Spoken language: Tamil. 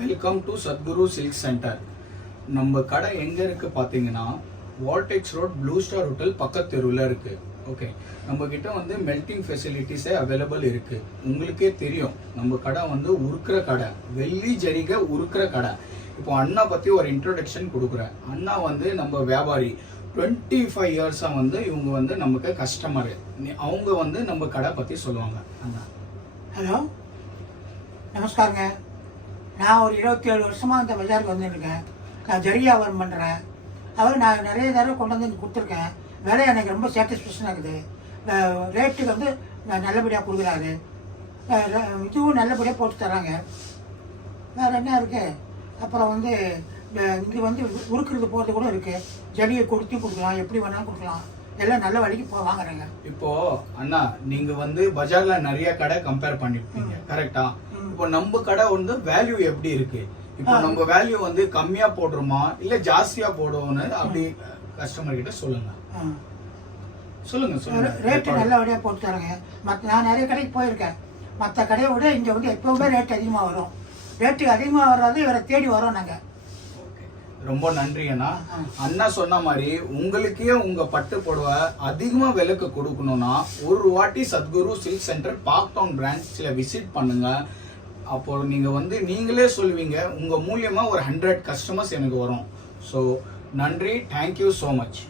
Welcome to Sadhguru silk centre. நம்ம கடை எங்கே இருக்குது பார்த்தீங்கன்னா, Waltax road Blue Star hotel பக்கத்து தெருவில் இருக்குது. ஓகே, நம்மக்கிட்ட வந்து மெல்டிங் ஃபெசிலிட்டிஸே அவைலபிள் இருக்குது. உங்களுக்கே தெரியும், நம்ம கடை வந்து உருக்கிற கடை, வெள்ளி ஜரிகை உருக்கிற கடை. இப்போ அண்ணா பற்றி ஒரு இன்ட்ரோடக்ஷன் கொடுக்குறேன். அண்ணா வந்து நம்ம வியாபாரி, 25 இயர்ஸாக வந்து இவங்க வந்து நமக்கு கஸ்டமரு. அவங்க வந்து நம்ம கடை பற்றி சொல்லுவாங்க. அண்ணா ஹலோ, நமஸ்காரங்க. நான் ஒரு 27 வருஷமாக இந்த பஜாருக்கு வந்துருக்கேன். நான் ஜரி வியாபாரம் பண்ணுறேன். நான் நிறைய தடவை கொண்டு வந்து இங்கே கொடுத்துருக்கேன். வேலை எனக்கு ரொம்ப சாட்டிஸ்ஃபேக்ஷனாக இருக்குது. ரேட்டுக்கு வந்து நல்லபடியாக கொடுக்குறாரு. இதுவும் நல்லபடியாக போட்டு தராங்க. வேறு என்ன இருக்குது? அப்புறம் வந்து இங்கே வந்து உருக்குறது போகிறது கூட இருக்குது. ஜரியை கொடுக்கலாம், எப்படி வேணாலும் கொடுக்கலாம். எல்லாம் நல்ல வழிக்கு வாங்குறேங்க. இப்போ அண்ணா, நீங்க வந்து பஜார்ல நிறைய கடை கம்பேர் பண்ணிருப்பீங்க, கரெக்டா? இப்போ நம்ம கடை வந்து வேல்யூ எப்படி இருக்கு? இப்போ நம்ம வேல்யூ வந்து கம்மியா போடுறோமா இல்ல ஜாஸ்தியா போடுவோம்னு அப்படி கஸ்டமர் கிட்ட சொல்லுங்க. சொல்லுங்க. ரேட்டு நல்லபடியா போட்டு தரேங்க. நான் நிறைய கடைக்கு போயிருக்கேன். மற்ற கடையை விட இங்க வந்து எப்பவுமே ரேட் அதிகமா வரும். ரேட்டு அதிகமா வர்றது இவரை தேடி வரோம் நாங்க. ரொம்ப நன்றி அண்ணா. அண்ணா சொன்ன மாதிரி உங்களுக்கே உங்க பட்டு புடவை அதிகமா விலைக்கு கொடுக்கணும்னா ஒரு வாட்டி Sadguru silk centre park town பிரான்ச்ல விசிட் பண்ணுங்க. அப்போ நீங்க வந்து நீங்களே சொல்லுவீங்க, உங்க மூலியமா ஒரு 100 கஸ்டமர்ஸ் எனக்கு வரும். ஸோ நன்றி, தேங்க்யூ ஸோ மச்.